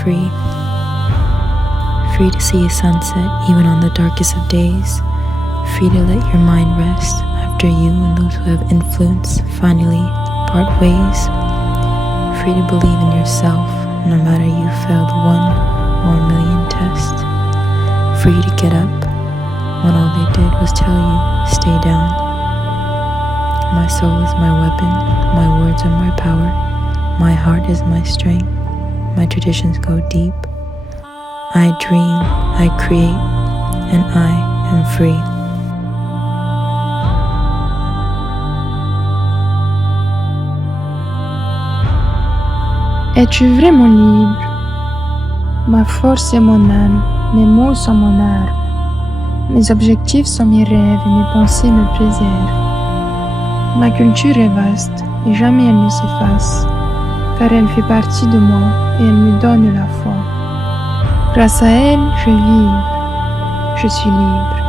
free. Free to see a sunset even on the darkest of days. Free to let your mind rest after you and those who have influence finally part ways. Free to believe in yourself no matter you failed one or a million tests. Free to get up when all they did was tell you, stay down. My soul is my weapon, my words are my power, my heart is my strength, my traditions go deep. I dream, I create, and I am free. Es-tu vraiment libre? Ma force est mon âme, mes mots sont mon arme. Mes objectifs sont mes rêves et mes pensées me préservent. Ma culture est vaste et jamais elle ne s'efface, car elle fait partie de moi et elle me donne la foi. Grâce à elle, je vis, je suis libre.